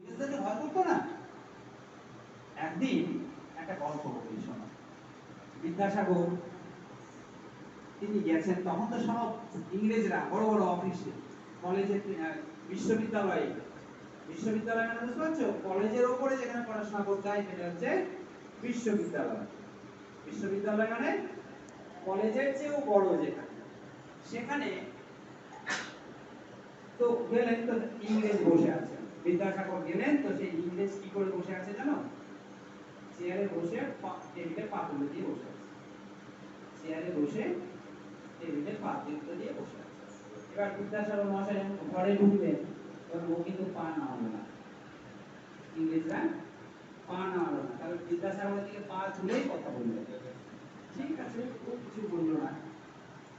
ইংরেজদেরকে ভয় করতো না। একদিন একটা গল্প বলি শোনো। বিদ্যাসাগর তিনি গেছেন, তখন তো সব ইংরেজরা বড় বড় অফিসে, কলেজে, বিশ্ববিদ্যালয়ে, বিশ্ববিদ্যালয় মানে বুঝতে পারছো, কলেজের ওপরে যেখানে পড়াশোনা করতে হয় সেটা হচ্ছে বিশ্ববিদ্যালয়। বিশ্ববিদ্যালয় মানে কলেজের চেয়েও বড় যেখানে, সেখানে তো গেলেন, তো ইংরেজ বসে আছে। বিদ্যাসাগর গেলেন, তো সেই ইংরেজ কি করে বসে আছে জানো? চেয়ারে বসে, টেবিলে পা তুলে দিয়ে বসে আছে। চেয়ারে বসে টেবিলে পা তুলে দিয়ে বসে আছে। এবার বিদ্যাসাগর মহাশয় যখন ঘরে ঢুকলেন, তখন ও কিন্তু পা নামালো না। ইংরেজরা পা নামালো না, তাহলে বিদ্যাসাগরের দিকে পা তুলেই কথা বললো। ঠিক আছে, ও কিছু বললো না।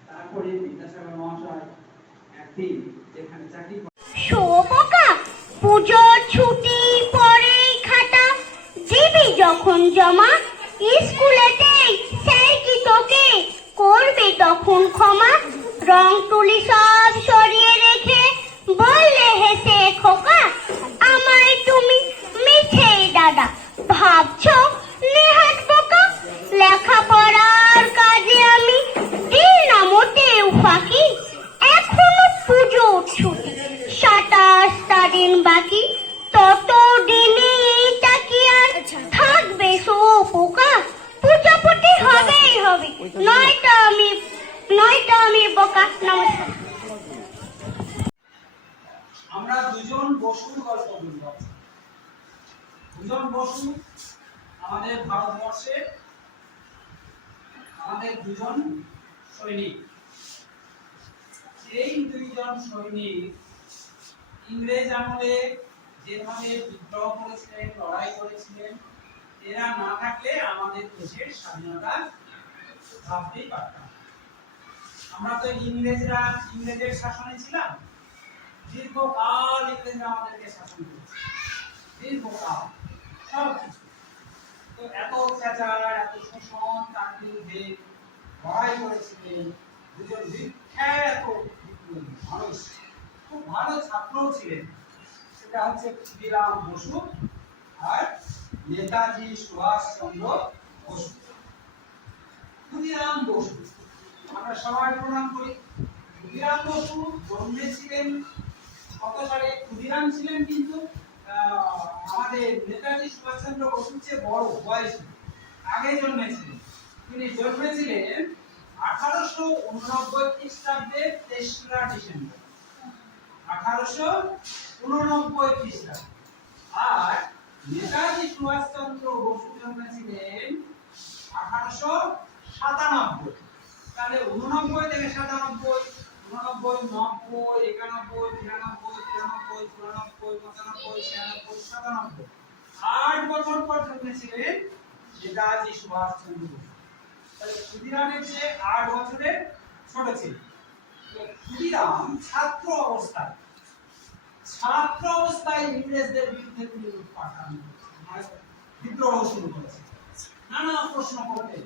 তারপরে বিদ্যাসাগর মহাশয় একদিন যেখানে চাকরি শোভকা পুজোর ছুটি পরে খাটা দিবি যখন জমা, স্কুলেতেই স্যার কি তোকে করবে তখন ক্ষমা। রং তুলি সব সরিয়ে রেখে বললে হেসে খোকা, আমায় তুমি মিঠে দাদা ভাবছো নেহাত বোকা। লেখাপড়ার কাজে আমি দিই না মোটেও ফাঁকি, এখনো পুজোর ছুটি 27টা দিন বাকি, তত দিনেই কি আর থাকবে সো পোকা। পূজাপতি হবেই হবে, নয়টা আমি বোকা। নমস্কার। আমরা দুজন বসুর গল্প বলব। দুজন বসু আমাদের ভারতবর্ষে, আমাদের দুজন সৈনিক। এই দুইজন সৈনিক ইংরেজ আমলে যেভাবে বিদ্রোহ করেছিলেন, লড়াই করেছিলেন, এরা না থাকলে আমাদের দেশের স্বাধীনতা ভাবতেই পারতাম। আমরা তো ইংরেজের শাসনে ছিলাম, দীর্ঘকাল ইংরেজরা আমাদেরকে শাসন করেছে, দীর্ঘকাল সব কিছু। তো এত অত্যাচার, এত শোষণ, তার বিরুদ্ধে লড়াই করেছিলেন দুজন বিখ্যাত মানুষ, খুব ভালো ছাত্রও ছিলেন। সেটা হচ্ছে ক্ষুদিরাম বসু আর নেতাজি সুভাষচন্দ্র বসু। ক্ষুদিরাম বসু আমরা সবাই প্রণাম করি। ক্ষুদিরাম বসু জন্মেছিলেন কত সালে? ক্ষুদিরাম ছিলেন কিন্তু আমাদের নেতাজি সুভাষচন্দ্র বসুর চেয়ে বড় বয়সী, আগে জন্মেছিলেন। তিনি জন্মেছিলেন 1889 খ্রিস্টাব্দে 3রা ডিসেম্বর, 1889 খ্রিস্টাব্দে। আর নেতাজি সুভাষচন্দ্র বসু জন্মেছিলেন 1897। তাহলে 89 থেকে 97, 89, 90, 91, 92, 93, 94, 95, 96, 97, 8 বছর পর জন্মেছিলেন নেতাজি সুভাষচন্দ্র বসু। তাহলে ক্ষুদিরামের যে 8 বছরের ছোট ছিল। ক্ষুদিরাম ছাত্র অবস্থায় ইংরেজদের বিরুদ্ধে তিনি বিদ্রোহ শুরু করেছে। নানা প্রশ্ন করতে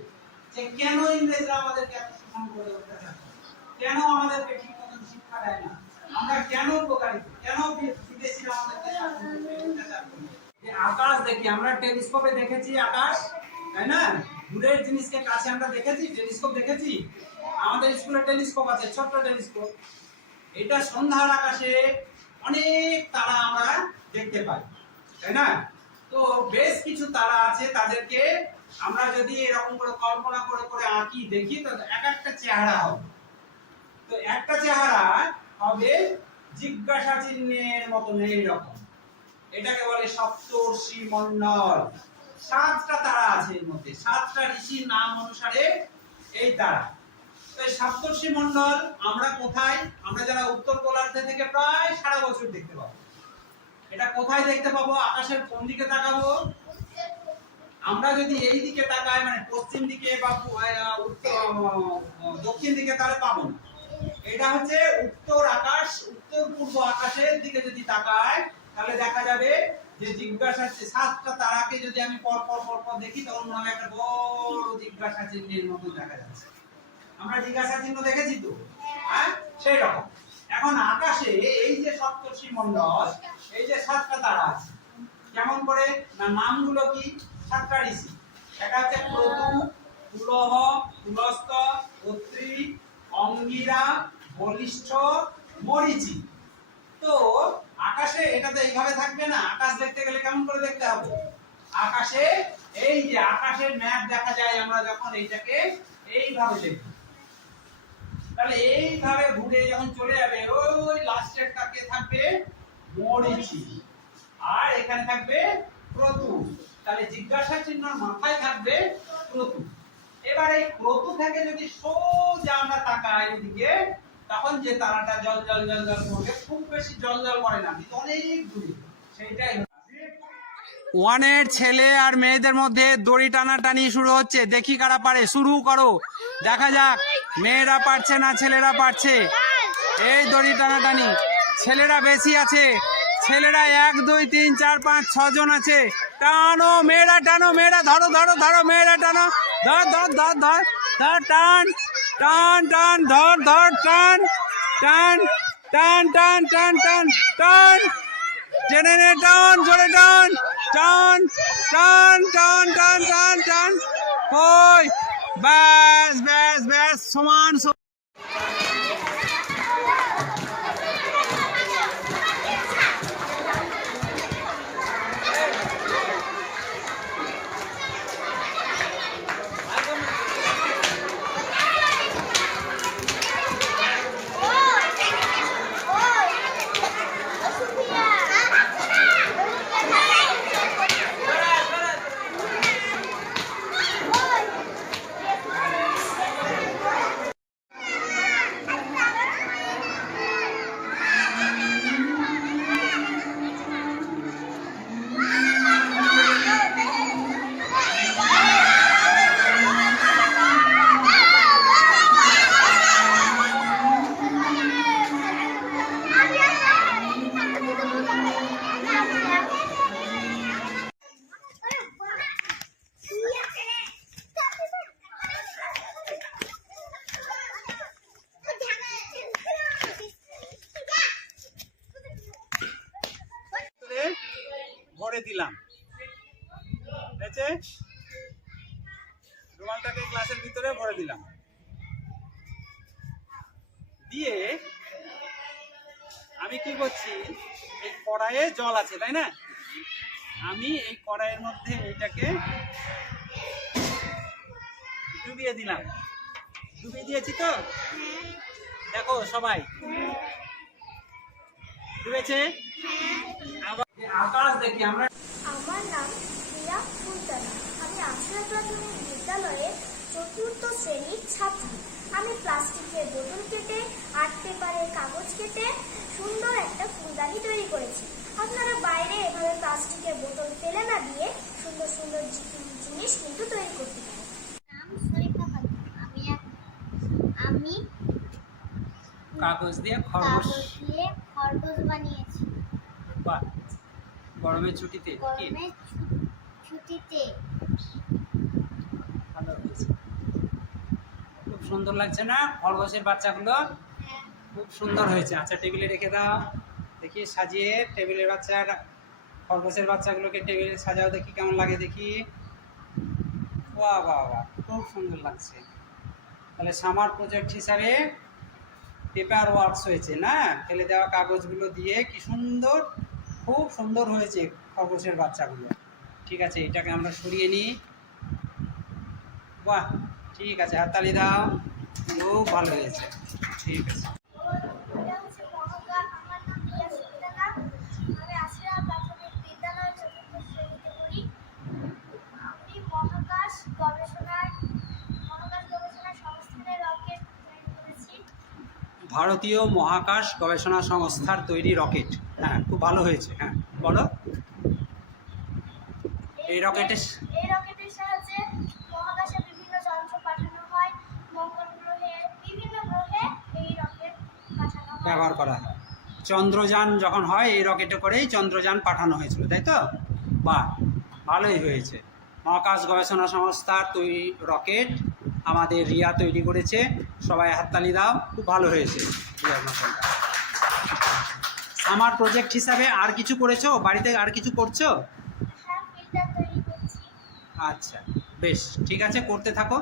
যে কেন ইংরেজরা আমাদেরকে এত শোষণ করে, অত্যাচার করে, কেন আমাদেরকে ঠিক মতন শিক্ষা দেয় না, আমরা কেন উপকারিত, কেন বিদেশিরা আমাদেরকে শাসন করে, অত্যাচার করে। যে আকাশ দেখি, আমরা টেলিস্কোপে দেখেছি আকাশ, তাই না? দূরের জিনিসকে কাছে আমরা দেখেছি, টেলিস্কোপ দেখেছি। আমাদের স্কুলে টেলিস্কোপ আছে, ছোট্ট টেলিস্কোপ। এটা সন্ধ্যার আকাশে অনেক তারা আমরা দেখতে পাই, তাই না? তো বেশ কিছু তারা আছে, তাদেরকে আমরা যদি এরকম করে কল্পনা করে করে আঁকি, দেখি, তো এক একটা চেহারা হবে। তো একটা চেহারা হবে জিজ্ঞাসা চিহ্নের মতন এইরকম। এটাকে বলে সপ্তর্ষি মণ্ডল। 7টা তারা আছে এর মধ্যে, 7টা ঋষির নাম অনুসারে এই তারা। তো এই সপ্তর্ষি মণ্ডল আমরা কোথায়, আমরা যারা উত্তর গোলার্ধে থেকে প্রায় সারা বছর দেখতে পাবো। এটা কোথায় দেখতে পাবো? আকাশের কোন দিকে তাকাবো? আমরা যদি এই দিকে তাকাই, মানে পশ্চিম দিকে বা দক্ষিণ দিকে, তাহলে পাবো না। এটা হচ্ছে উত্তর আকাশ, উত্তর পূর্ব আকাশের দিকে যদি তাকায়, তাহলে দেখা যাবে যে জিজ্ঞাসা 7টা তারাকে যদি আমি পর পর দেখি, তখন মনে হয় একটা বড় জিজ্ঞাসা চিহ্নের মতো দেখা যাচ্ছে। আমরা জিজ্ঞাসা চিহ্ন দেখেছি তো, হ্যাঁ, সেই রকম। এখন আকাশে এই যে সপ্তর্ষি মণ্ডল, এই যে 7টা তারা আছে, কেমন করে না নামগুলো কি 7টা ঋষি। এটা হচ্ছে ক্রতু, পুলহ, পুলস্ত, অত্রি, অঙ্গিরা, বলিষ্ঠ, মরীচি। তো আকাশে এটা তো এইভাবে থাকবে না, আকাশ দেখতে গেলে কেমন করে দেখতে হবে? আকাশে এই যে আকাশের ম্যাপ দেখা যায় আমরা যখন এইটাকে এইভাবে দেখি, তাহলে এইভাবে ঘুরে যখন চলে যাবে ওই লাস্টেরটা কে থাকবে? মরীচি। আর এখানে থাকবে ক্রতু। তাহলে জিজ্ঞাসা চিহ্নর মাথায় থাকবে ক্রতু। এবার এই ক্রতু থেকে যদি সোজা আমরা তাকাই এদিকে, তখন যে তারাটা জল জল জল জল করবে, খুব বেশি জল জল করে না, কিন্তু অনেক দূরে, সেইটাই। ওয়ানের ছেলে আর মেয়েদের মধ্যে দড়ি টানাটানি শুরু হচ্ছে, দেখি কারা পারে। শুরু করো, দেখা যাক মেয়েরা পারছে না ছেলেরা পারছে। এই দড়ি টানাটানি, ছেলেরা বেশি আছে, ছেলেরা 1 2 3 4 5 6 জন আছে। টানো মেয়েরা, টানো মেয়েরা, ধরো ধরো ধরো মেয়েরা, টানো, ধর ধর ধর ধর ধর, টান টান টান, ধর ধর, টান টান টান টান টান টান টান, টেনে নে, টান, জোরে টান, টান টান টান টান টান টান, ওই ব্যাস ব্যাস ব্যাস, সমান সমান। ভরে দিলাম, দেখছে রুমালটাকে গ্লাসের ভিতরে ভরে দিলাম, দিয়ে আমি কি করছি, এই কড়াইয়ে জল আছে তাই না, আমি এই কড়াইয়ের মধ্যে এটাকে ডুবিয়ে দিলাম। ডুবিয়ে দিয়েছি তো, দেখো সবাই ডুবেছে। আকাশ দেখি আমরা। আমার নাম প্রিয়া ফুলতানা। আমি আশ্রয় প্রাথমিক বিদ্যালয়ের 4র্থ শ্রেণীর ছাত্রী। আমি প্লাস্টিকের বোতল কেটে, আর্ট পেপারের কাগজ কেটে সুন্দর একটা ফুলদানি তৈরি করেছি। আপনারা বাইরে এভাবে প্লাস্টিকের বোতল ফেলে না দিয়ে সুন্দর সুন্দর জিনিস কিন্তু তৈরি করতে পারেন। নাম শরীফা খাতুন। আমি কাগজ দিয়ে খরগোশ বানিয়েছি। বাহ, গরমের ছুটিতে ভালো হয়েছে, খুব সুন্দর লাগছে না খরগোশের বাচ্চাগুলো? খুব সুন্দর হয়েছে। আচ্ছা টেবিলে রেখে দাও, দেখি সাজিয়ে টেবিলের খরগোশের বাচ্চাগুলোকে টেবিলে সাজাও, দেখি কেমন লাগে দেখি। বাহ বাহ বাহ, খুব সুন্দর লাগছে। তাহলে সামার প্রজেক্ট হিসাবে পেপার ওয়ার্কস হয়েছে না, ফেলে দেওয়া কাগজগুলো দিয়ে কি সুন্দর, খুব সুন্দর হয়েছে খরগোশের বাচ্চাগুলো। ঠিক আছে, এটাকে আমরা সরিয়ে নিই। বাহ, ঠিক আছে, হাততালি দাও, খুব ভালো হয়েছে। ঠিক আছে। ভারতীয় মহাকাশ গবেষণা সংস্থার তৈরি রকেট। হ্যাঁ, খুব ভালো হয়েছে। হ্যাঁ বলো। এই রকেটের সাহায্যে মহাকাশে বিভিন্ন যন্ত্র পাঠানো হয়, মঙ্গল গ্রহে বিভিন্ন গ্রহে এই রকেট পাঠানো হয়, ব্যবহার করা হয়। চন্দ্রযান যখন হয় এই রকেটে করেই চন্দ্রযান পাঠানো হয়েছিল, তাই তো? বাহ, ভালোই হয়েছে। মহাকাশ গবেষণা সংস্থার তৈরি রকেট আমাদের রিয়া তৈরি করেছে। সবাই হাততালি দাও, খুব ভালো হয়েছে। আমার প্রজেক্ট হিসাবে আর কিছু করেছো বাড়িতে? আর কিছু করছো? বিদ্যা তৈরি করছি। আচ্ছা, বেশ, ঠিক আছে, করতে থাকো।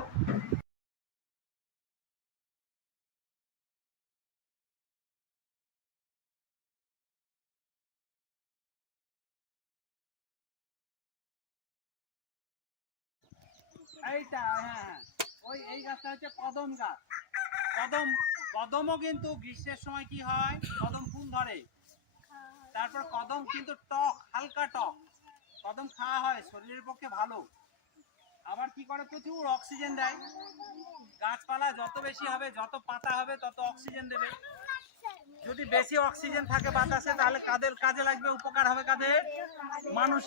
এইটা, হ্যাঁ, ওই এই গাছটা হচ্ছে কদম গাছ। কদম, কদমও কিন্তু গ্রীষ্মের সময় কি হয়, কদম ফুল ধরে। তারপর কদম কিন্তু টক, হালকা টক। কদম খাওয়া হয়, শরীরের পক্ষে ভালো। আবার কি করে, প্রচুর অক্সিজেন দেয়। গাছপালা যত বেশি হবে, যত পাতা হবে, তত অক্সিজেন দেবে। যদি বেশি অক্সিজেন থাকে বাতাসে, তাহলে কাদের কাজে লাগবে, উপকার হবে কাদের? মানুষ।